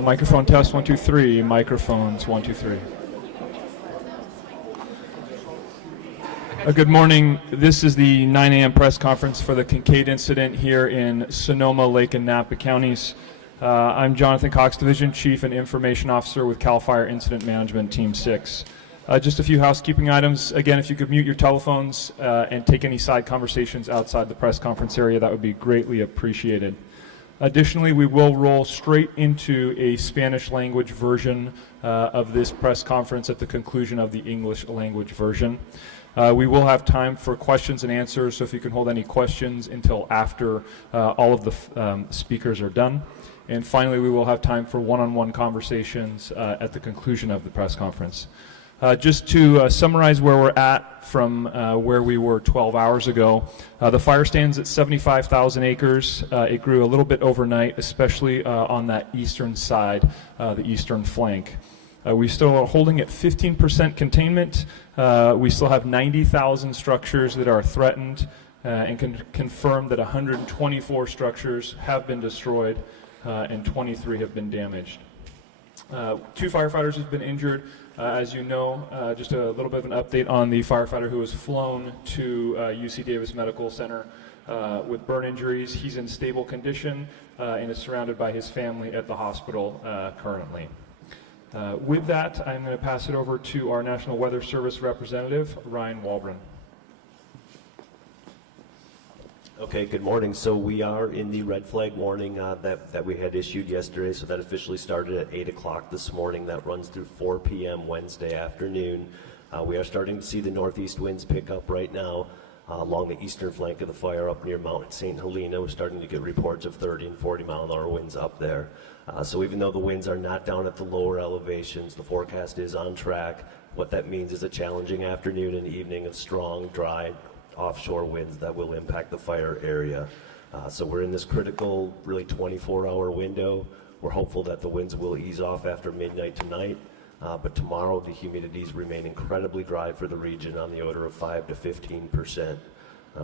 Microphone test 1 2 3. Microphones 1 2 3. Good morning. This is the 9 a.m. press conference for the Kincade incident here in Sonoma, Lake, and Napa counties. I'm Jonathan Cox, Division Chief and Information Officer with CAL FIRE Incident Management Team 6. Just a few housekeeping items. Again, if you could mute your telephones and take any side conversations outside the press conference area, that would be greatly appreciated. Additionally, we will roll straight into a Spanish language version of this press conference at the conclusion of the English language version. We will have time for questions and answers, so if you can hold any questions until after all of the speakers are done. And finally, we will have time for one-on-one conversations at the conclusion of the press conference. Just to summarize where we're at from where we were 12 hours ago, the fire stands at 75,000 acres. It grew a little bit overnight, especially on that eastern side, the eastern flank. We still are holding at 15% containment. We still have 90,000 structures that are threatened and can confirm that 124 structures have been destroyed and 23 have been damaged. 2 firefighters have been injured. As you know, just a little bit of an update on the firefighter who was flown to UC Davis Medical Center with burn injuries. He's in stable condition and is surrounded by his family at the hospital currently. With that, I'm going to pass it over to our National Weather Service representative, Ryan Walbren. Okay, good morning. So we are in the red flag warning that we had issued yesterday. So that officially started at 8 o'clock this morning. That runs through 4 p.m. Wednesday afternoon. We are starting to see the northeast winds pick up right now along the eastern flank of the fire up near Mount St. Helena. We're starting to get reports of 30 and 40 mile an hour winds up there. So even though the winds are not down at the lower elevations, the forecast is on track. What that means is a challenging afternoon and evening of strong, dry, offshore winds that will impact the fire area. So we're in this critical, really 24-hour window. We're hopeful that the winds will ease off after midnight tonight, but tomorrow the humidities remain incredibly dry for the region on the order of 5 to 15%.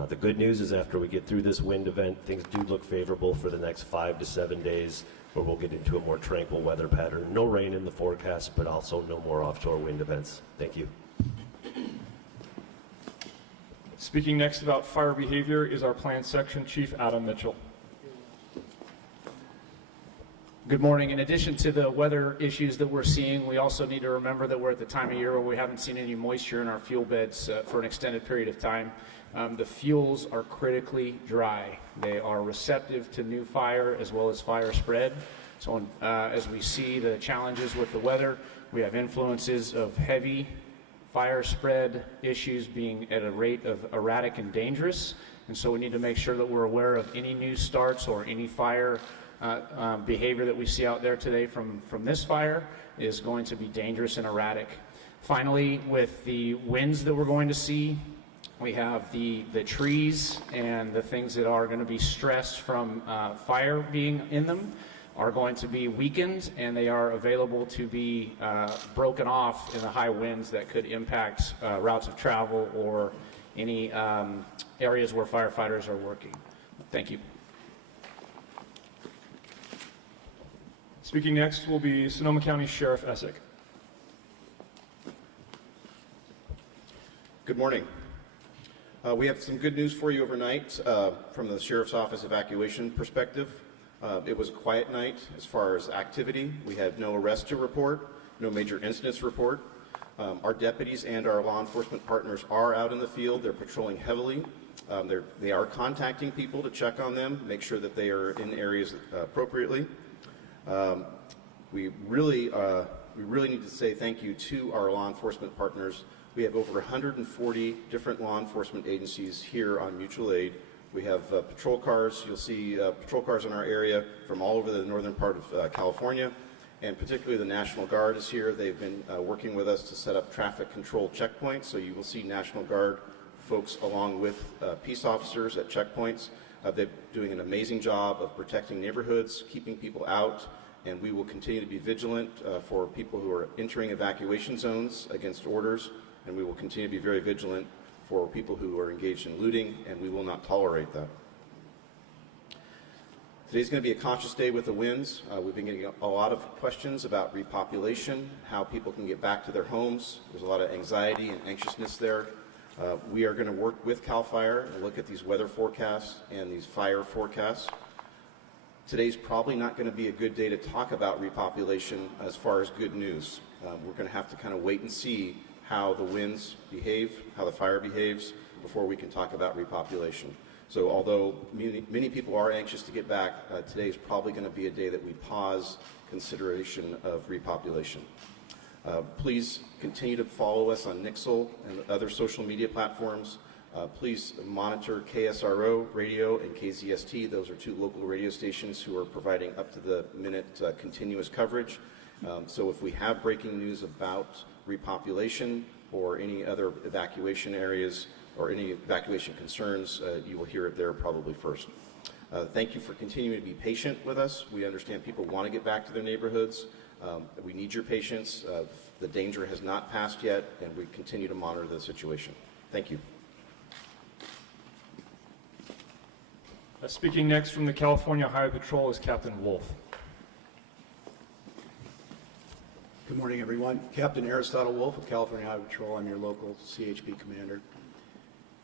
The good news is after we get through this wind event, things do look favorable for the next 5 to 7 days, where we'll get into a more tranquil weather pattern. No rain in the forecast, but also no more offshore wind events. Thank you. Speaking next about fire behavior is our Plant Section Chief, Adam Mitchell. Good morning. In addition to the weather issues that we're seeing, we also need to remember that we're at the time of year where we haven't seen any moisture in our fuel beds for an extended period of time. The fuels are critically dry. They are receptive to new fire as well as fire spread. So as we see the challenges with the weather, we have influences of heavy fire spread issues being at a rate of erratic and dangerous. And so we need to make sure that we're aware of any new starts or any fire behavior that we see out there today from this fire is going to be dangerous and erratic. Finally, with the winds that we're going to see, we have the trees and the things that are going to be stressed from fire being in them are going to be weakened, and they are available to be broken off in the high winds that could impact routes of travel or any areas where firefighters are working. Thank you. Speaking next will be Sonoma County Sheriff Essick. Good morning. We have some good news for you overnight from the Sheriff's Office evacuation perspective. It was a quiet night as far as activity. We had no arrests to report, no major incidents to report. Our deputies and our law enforcement partners are out in the field. They're patrolling heavily. They are contacting people to check on them, make sure that they are in areas appropriately. We really need to say thank you to our law enforcement partners. We have over 140 different law enforcement agencies here on mutual aid. We have patrol cars. You'll see patrol cars in our area from all over the northern part of California, and particularly the National Guard is here. They've been working with us to set up traffic control checkpoints, so you will see National Guard folks along with peace officers at checkpoints. They're doing an amazing job of protecting neighborhoods, keeping people out, and we will continue to be vigilant for people who are entering evacuation zones against orders, and we will continue to be very vigilant for people who are engaged in looting, and we will not tolerate that. Today's going to be a conscious day with the winds. We've been getting a lot of questions about repopulation, how people can get back to their homes. There's a lot of anxiety and anxiousness there. We are going to work with CAL FIRE and look at these weather forecasts and these fire forecasts. Today's probably not going to be a good day to talk about repopulation as far as good news. We're going to have to kind of wait and see how the winds behave, how the fire behaves, before we can talk about repopulation. So although many people are anxious to get back, today is probably going to be a day that we pause consideration of repopulation. Please continue to follow us on Nixle and other social media platforms. Please monitor KSRO radio and KZST. Those are two local radio stations who are providing up-to-the-minute continuous coverage. So if we have breaking news about repopulation or any other evacuation areas or any evacuation concerns, you will hear it there probably first. Thank you for continuing to be patient with us. We understand people want to get back to their neighborhoods. We need your patience. The danger has not passed yet, and we continue to monitor the situation. Thank you. Speaking next from the California Highway Patrol is Captain Wolf. Good morning, everyone. Captain Aristotle Wolf of California Highway Patrol. I'm your local CHP commander.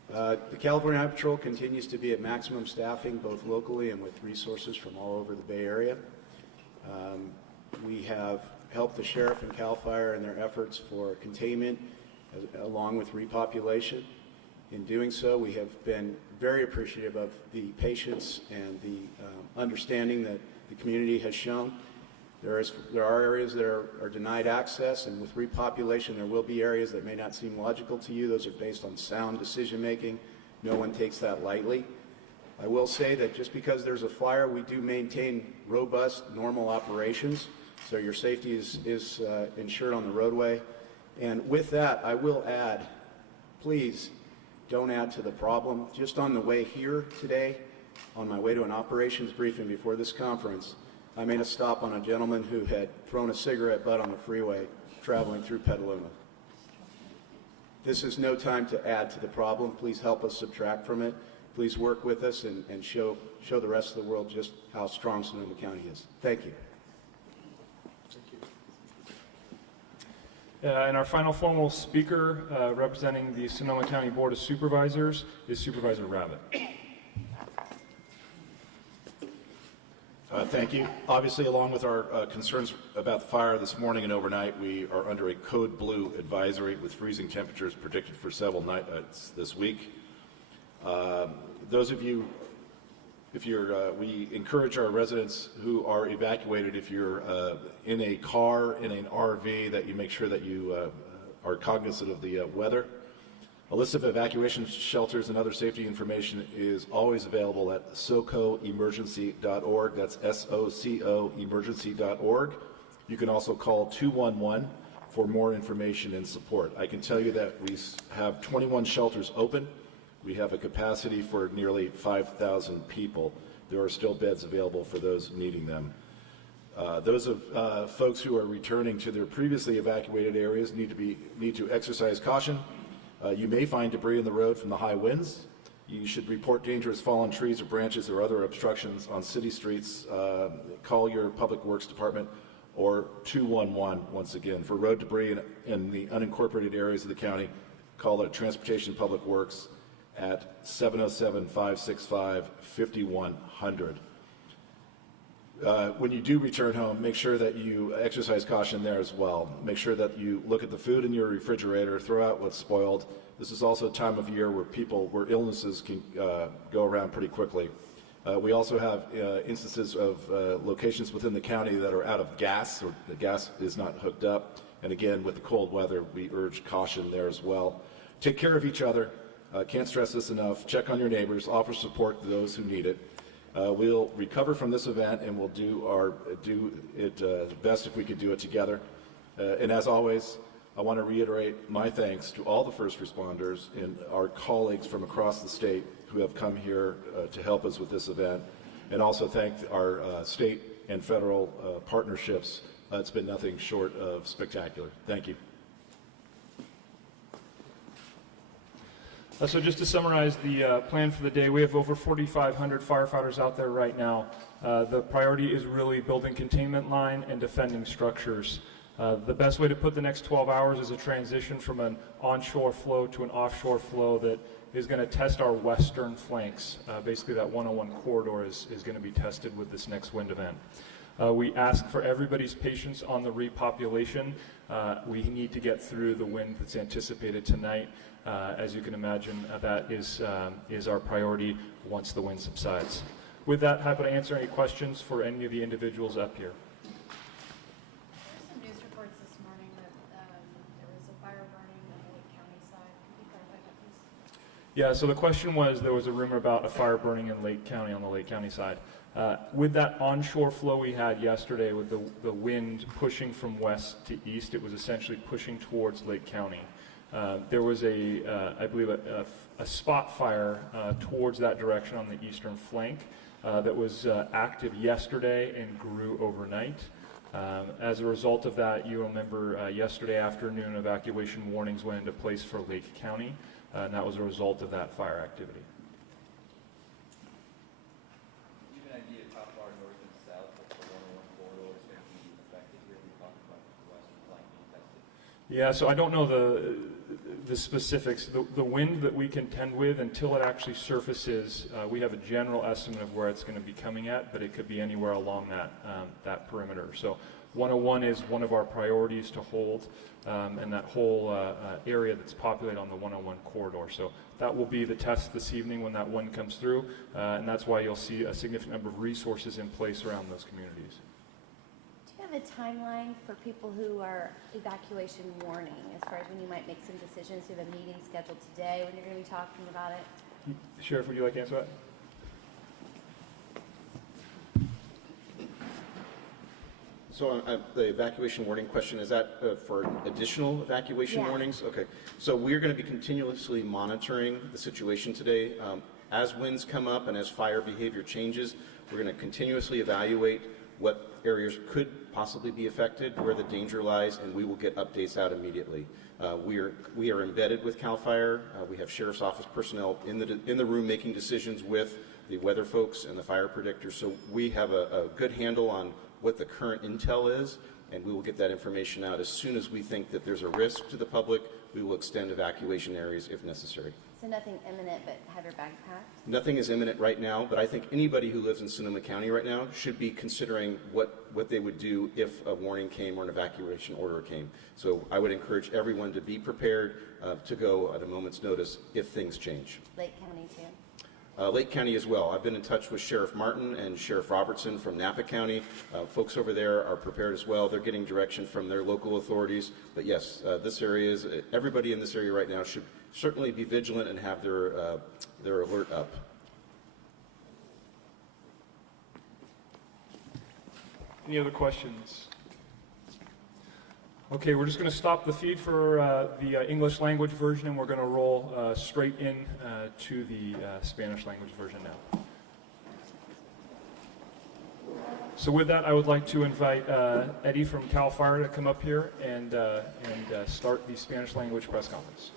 The California Highway Patrol continues to be at maximum staffing, both locally and with resources from all over the Bay Area. We have helped the sheriff and CAL FIRE in their efforts for containment along with repopulation. In doing so, we have been very appreciative of the patience and the understanding that the community has shown. There are areas that are denied access, and with repopulation there will be areas that may not seem logical to you. Those are based on sound decision making. No one takes that lightly. I will say that just because there's a fire, we do maintain robust, normal operations, so your safety is ensured on the roadway. And with that, I will add, please don't add to the problem. Just on the way here today, on my way to an operations briefing before this conference, I made a stop on a gentleman who had thrown a cigarette butt on the freeway traveling through Petaluma. This is no time to add to the problem. Please help us subtract from it. Please work with us and show the rest of the world just how strong Sonoma County is. Thank you. And our final formal speaker representing the Sonoma County Board of Supervisors is Supervisor Rabbit. Thank you. Obviously, along with our concerns about the fire this morning and overnight, we are under a code blue advisory with freezing temperatures predicted for several nights this week. Those of you, we encourage our residents who are evacuated, if you're in a car, in an RV, that you make sure that you are cognizant of the weather. A list of evacuation shelters and other safety information is always available at socoemergency.org. That's SOCO emergency.org. You can also call 211 for more information and support. I can tell you that we have 21 shelters open. We have a capacity for nearly 5,000 people. There are still beds available for those needing them. Those of folks who are returning to their previously evacuated areas need to exercise caution. You may find debris in the road from the high winds. You should report dangerous fallen trees or branches or other obstructions on city streets. Call your Public Works Department or 211 once again. For road debris in the unincorporated areas of the county, call the Transportation Public Works at 707-565-5100. When you do return home, make sure that you exercise caution there as well. Make sure that you look at the food in your refrigerator, throw out what's spoiled. This is also a time of year where illnesses can go around pretty quickly. We also have instances of locations within the county that are out of gas, or the gas is not hooked up. And again, with the cold weather, we urge caution there as well. Take care of each other. Can't stress this enough. Check on your neighbors. Offer support to those who need it. We'll recover from this event, and we'll do it the best if we could do it together. And as always, I want to reiterate my thanks to all the first responders and our colleagues from across the state who have come here to help us with this event, and also thank our state and federal partnerships, it's been nothing short of spectacular. Thank you. So just to summarize the plan for the day, we have over 4,500 firefighters out there right now. The priority is really building containment line and defending structures. The best way to put the next 12 hours is a transition from an onshore flow to an offshore flow that is going to test our western flanks. Basically that 101 corridor is going to be tested with this next wind event. We ask for everybody's patience on the repopulation. We need to get through the wind that's anticipated tonight. As you can imagine, that is our priority once the wind subsides. With that, happy to answer any questions for any of the individuals up here. There's some news reports this morning that there was a fire burning on the Lake County side. Could you clarify that, please? Yeah, so the question was, there was a rumor about a fire burning in Lake County on the Lake County side. With that onshore flow we had yesterday, with the wind pushing from west to east, it was essentially pushing towards Lake County. There was I believe, a spot fire towards that direction on the eastern flank that was active yesterday and grew overnight. As a result of that, you remember yesterday afternoon, evacuation warnings went into place for Lake County, and that was a result of that fire activity. Do you have an idea of how far north and south of the 101 corridor is going to be affected here? We talked about the western flank being tested. Yeah, so I don't know the specifics. The wind that we contend with, until it actually surfaces, we have a general estimate of where it's going to be coming at, but it could be anywhere along that perimeter. So 101 is one of our priorities to hold, and that whole area that's populated on the 101 corridor. So that will be the test this evening when that wind comes through, and that's why you'll see a significant number of resources in place around those communities. Do you have a timeline for people who are evacuation warning, as far as when you might make some decisions? Do you have a meeting scheduled today when you're going to be talking about it? Sheriff, would you like to answer that? So the evacuation warning question, is that for additional evacuation Yeah. warnings? Okay. So we're going to be continuously monitoring the situation today. As winds come up and as fire behavior changes, we're going to continuously evaluate what areas could possibly be affected, where the danger lies, and we will get updates out immediately. We are embedded with CAL FIRE. We have Sheriff's Office personnel in the room making decisions with the weather folks and the fire predictors. So we have a good handle on what the current intel is, and we will get that information out as soon as we think that there's a risk to the public. We will extend evacuation areas if necessary. So nothing imminent, but have your bag packed? Nothing is imminent right now, but I think anybody who lives in Sonoma County right now should be considering what they would do if a warning came or an evacuation order came. So I would encourage everyone to be prepared to go at a moment's notice if things change. Lake County too? Lake County as well. I've been in touch with Sheriff Martin and Sheriff Robertson from Napa County. Folks over there are prepared as well. They're getting direction from their local authorities. But yes, this area is, everybody in this area right now should certainly be vigilant and have their alert up. Any other questions? Okay, we're just going to stop the feed for the English language version, and we're going to roll straight in to the Spanish language version now. So with that, I would like to invite Eddie from CAL FIRE to come up here and start the Spanish language press conference.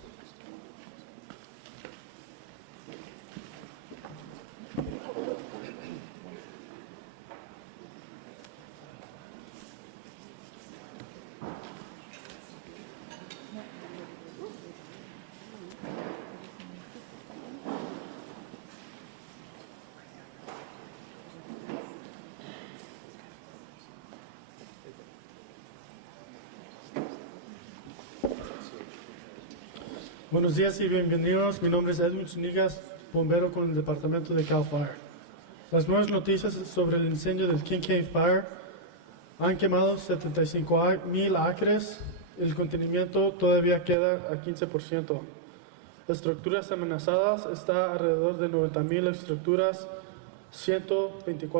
Buenos días y bienvenidos. Mi nombre es Edwin Zunigas, bombero con el departamento de CAL FIRE. Las nuevas noticias sobre el incendio del Kincade Fire han quemado 75,000 acres. El contenimiento todavía queda a 15%. Estructuras amenazadas está alrededor de 90,000 estructuras, 124